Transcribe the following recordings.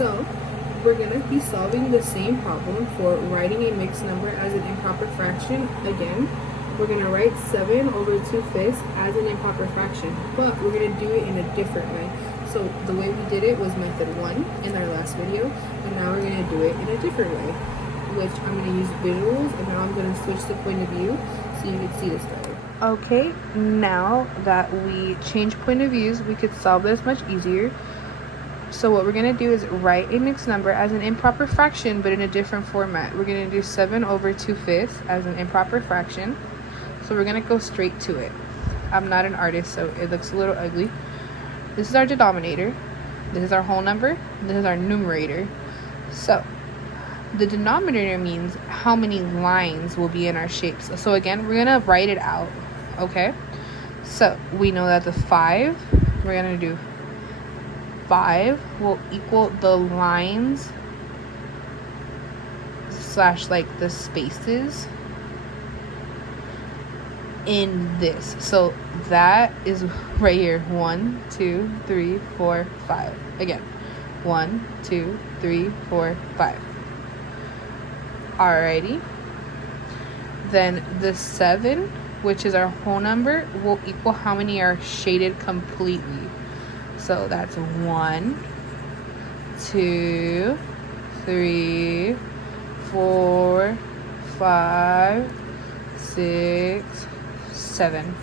So we're going to be solving the same problem for writing a mixed number as an improper fraction. Again, we're going to write 7 over 2/5 as an improper fraction, but we're going to do it in a different way. So the way we did it was method 1 in our last video, and now we're going to do it in a different way, which I'm going to use visuals, and now I'm going to switch the point of view so you can see this better. Okay, now that we changed point of views, we could solve this much easier. So what we're going to do is write a mixed number as an improper fraction, but in a different format. We're going to do 7 over 2/5 as an improper fraction. So we're going to go straight to it. I'm not an artist, so it looks a little ugly. This is our denominator. This is our whole number. This is our numerator. So the denominator means how many lines will be in our shapes. So again, we're going to write it out. Okay? So we know that the 5, we're going to do 5 will equal the lines / like the spaces in this. So that is right here. 1, 2, 3, 4, 5. Again, 1, 2, 3, 4, 5. Alrighty. Then the 7, which is our whole number, will equal how many are shaded completely. So that's 1, 2, 3, 4, 5, 6, 7.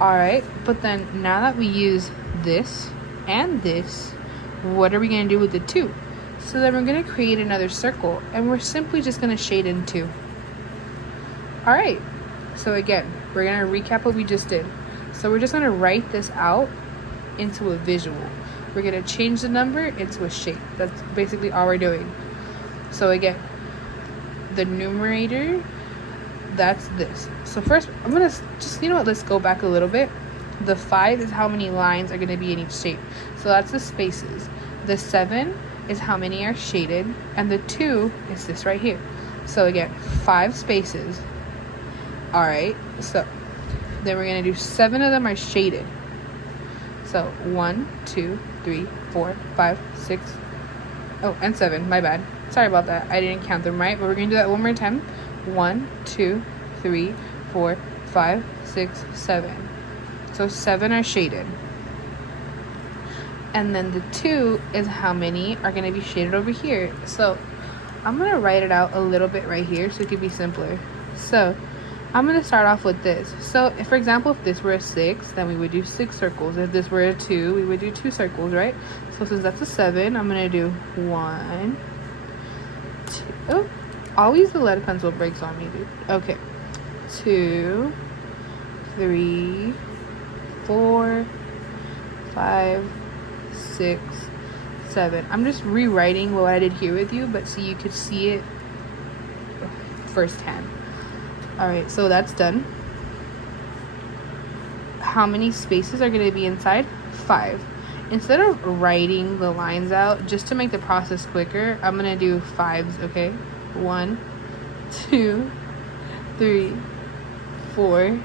Alright, but then now that we use this and this, what are we going to do with the 2? So then we're going to create another circle, and we're simply just going to shade in 2. Alright, so again, we're going to recap what we just did. So we're just going to write this out into a visual. We're going to change the number into a shape. That's basically all we're doing. So again, the numerator, that's this. So first, I'm going to just, let's go back a little bit. The 5 is how many lines are going to be in each shape. So that's the spaces. The 7 is how many are shaded. And the 2 is this right here. So again, 5 spaces. Alright, so then we're going to do 7 of them are shaded. So 1, 2, 3, 4, 5, 6. Oh, and 7. My bad. Sorry about that. I didn't count them right, but we're going to do that one more time. 1, 2, 3, 4, 5, 6, 7. So 7 are shaded. And then the 2 is how many are going to be shaded over here. So I'm going to write it out a little bit right here so it could be simpler. So I'm going to start off with this. So if, for example, if this were a 6, then we would do 6 circles. If this were a 2, we would do 2 circles, right? So since that's a 7, I'm going to do 1, 2. Oh, always the lead pencil breaks on me, dude. Okay. 2, 3, 4, 5, 6, 7. I'm just rewriting what I did here with you, but so you could see it firsthand. Alright, so that's done. How many spaces are going to be inside? 5. Instead of writing the lines out, just to make the process quicker, I'm going to do 5s, okay? 1, 2, 3, 4,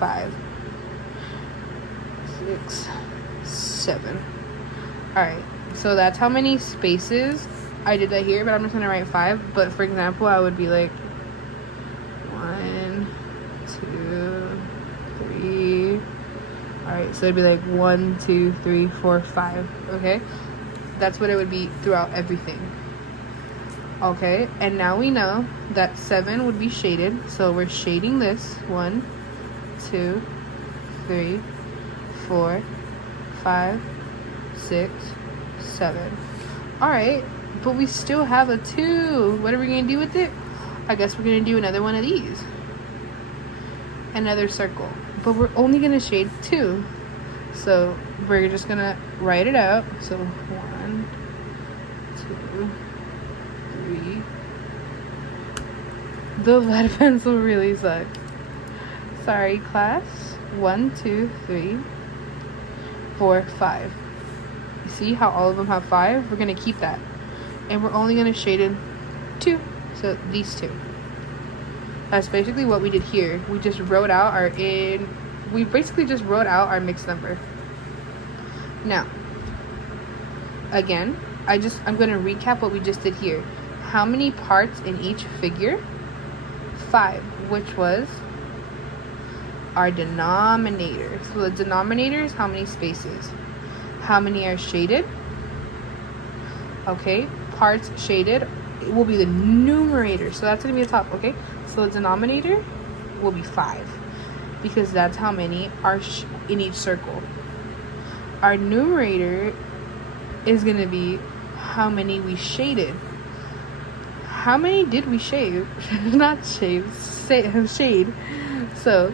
5, 6, 7. Alright, so that's how many spaces. I did that here, but I'm just going to write 5. But for example, I would be like 1, 2, 3. Alright, so it'd be like 1, 2, 3, 4, 5. Okay, that's what it would be throughout everything. Okay, and now we know that 7 would be shaded, so we're shading this. 1, 2, 3, 4, 5, 6, 7. Alright, but we still have a 2. What are we going to do with it? I guess we're going to do another one of these. Another circle. But we're only going to shade 2. So we're just going to write it out. So 1, 2, 3. The lead pencil really sucks. Sorry, class. 1, 2, 3, 4, 5. You see how all of them have 5? We're going to keep that. And we're only going to shade in 2. So these 2. That's basically what we did here. We just wrote out our mixed number. Now, again, I'm going to recap what we just did here. How many parts in each figure? 5, which was our denominator. So the denominator is how many spaces. How many are shaded? Okay, parts shaded, it will be the numerator. So that's going to be the top, okay? So the denominator will be 5 because that's how many are in each circle. Our numerator is going to be how many we shaded. How many did we shade? Not shade, shade. So,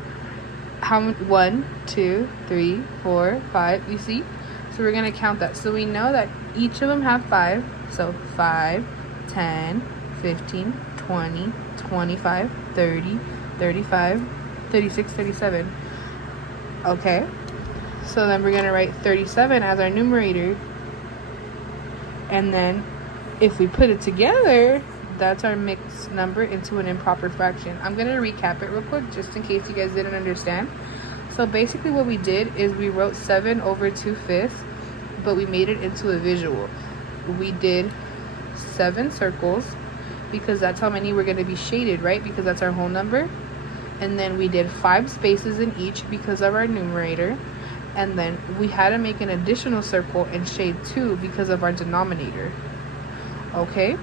1, 2, 3, 4, 5, you see? So we're going to count that. So we know that each of them have 5. So 5, 10, 15, 20, 25, 30, 35, 36, 37. Okay. So then we're going to write 37 as our numerator. And then if we put it together, that's our mixed number into an improper fraction. I'm going to recap it real quick just in case you guys didn't understand. So basically what we did is we wrote 7 over 2/5, but we made it into a visual. We did 7 circles because that's how many we're going to be shaded, right? Because that's our whole number. And then we did 5 spaces in each because of our numerator. And then we had to make an additional circle and shade 2 because of our denominator. Okay?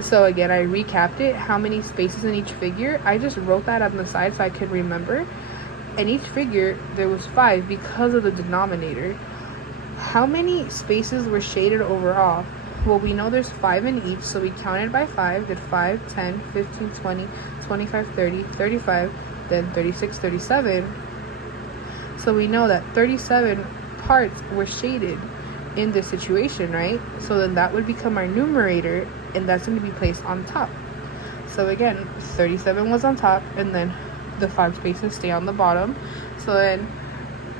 So again, I recapped it. How many spaces in each figure? I just wrote that on the side so I could remember. In each figure, there was 5 because of the denominator. How many spaces were shaded overall? Well, we know there's 5 in each, so we counted by 5. Did 5, 10, 15, 20, 25, 30, 35, then 36, 37. So we know that 37 parts were shaded in this situation, right? So then that would become our numerator, and that's going to be placed on top. So again, 37 was on top, and then the 5 spaces stay on the bottom. So then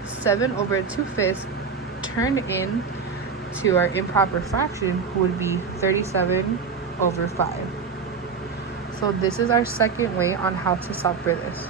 7 over 2/5 turned in to our improper fraction would be 37 over 5. So this is our second way on how to solve for this.